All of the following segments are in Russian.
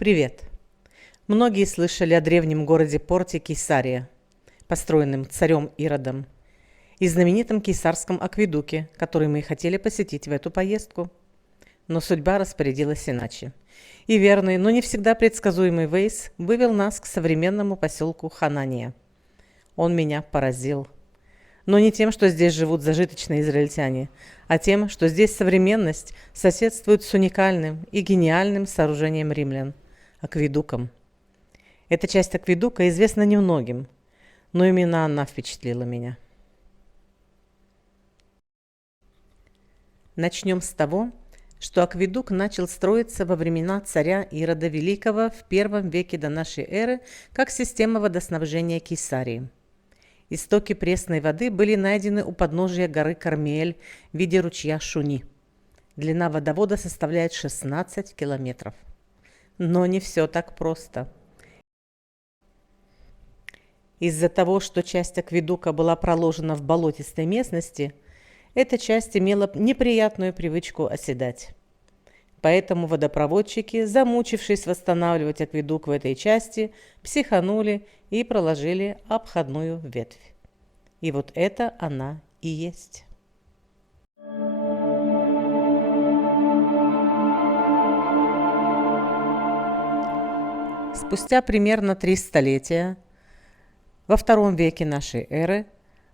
Привет! Многие слышали о древнем городе-порте Кейсария, построенном царем Иродом, и знаменитом Кейсарском акведуке, который мы и хотели посетить в эту поездку. Но судьба распорядилась иначе. И верный, но не всегда предсказуемый Вейс вывел нас к современному поселку Ханания. Он меня поразил. Но не тем, что здесь живут зажиточные израильтяне, а тем, что здесь современность соседствует с уникальным и гениальным сооружением римлян – акведуком. Эта часть акведука известна немногим, но именно она впечатлила меня. Начнем с того, что акведук начал строиться во времена царя Ирода Великого в I веке до нашей эры как система водоснабжения Кейсарии. Истоки пресной воды были найдены у подножия горы Кармель в виде ручья Шуни. Длина водовода составляет 16 километров. Но не все так просто. Из-за того, что часть акведука была проложена в болотистой местности, эта часть имела неприятную привычку оседать. Поэтому водопроводчики, замучившись восстанавливать акведук в этой части, психанули и проложили обходную ветвь. И вот это она и есть. Спустя примерно 3 столетия, во II веке нашей эры,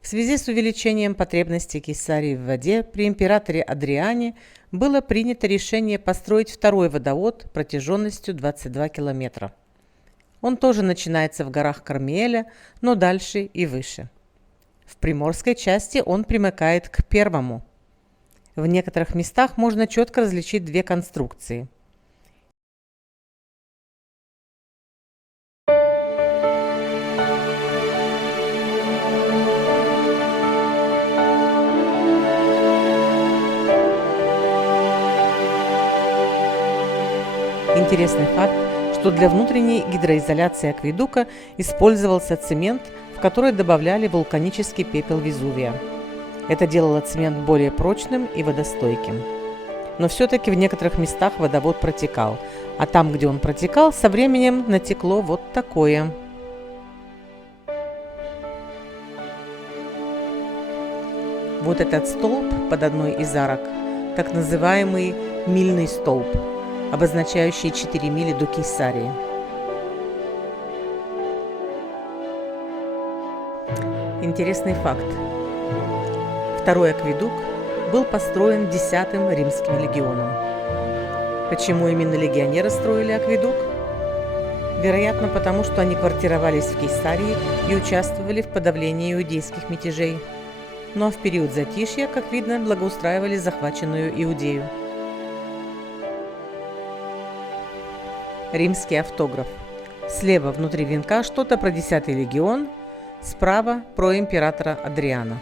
в связи с увеличением потребностей Кейсарии в воде при императоре Адриане было принято решение построить второй водовод протяженностью 22 километра. Он тоже начинается в горах Кармеля, но дальше и выше. В приморской части он примыкает к первому. В некоторых местах можно четко различить две конструкции. Интересный факт, что для внутренней гидроизоляции акведука использовался цемент, в который добавляли вулканический пепел Везувия. Это делало цемент более прочным и водостойким. Но все-таки в некоторых местах водовод протекал, а там, где он протекал, со временем натекло вот такое. Вот этот столб под одной из арок, так называемый мильный столб, обозначающий 4 мили до Кейсарии. Интересный факт. Второй акведук был построен 10-м римским легионом. Почему именно легионеры строили акведук? Вероятно, потому что они квартировались в Кейсарии и участвовали в подавлении иудейских мятежей. Ну а в период затишья, как видно, благоустраивали захваченную Иудею. Римский автограф. Слева внутри венка что-то про 10-й легион, справа про императора Адриана.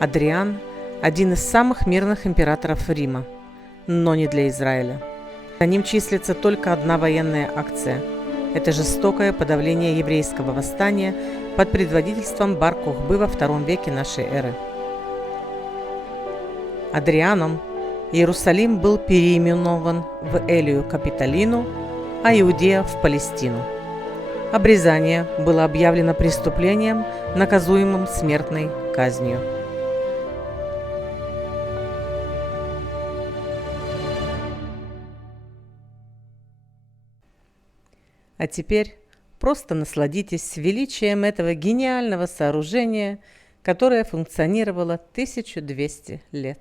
Адриан – один из самых мирных императоров Рима, но не для Израиля. За ним числится только одна военная акция. Это жестокое подавление еврейского восстания под предводительством Бар-Кохбы во II веке нашей эры. Адрианом Иерусалим был переименован в Элию Капитолину, а Иудея в Палестину. Обрезание было объявлено преступлением, наказуемым смертной казнью. А теперь просто насладитесь величием этого гениального сооружения, которое функционировало 1200 лет.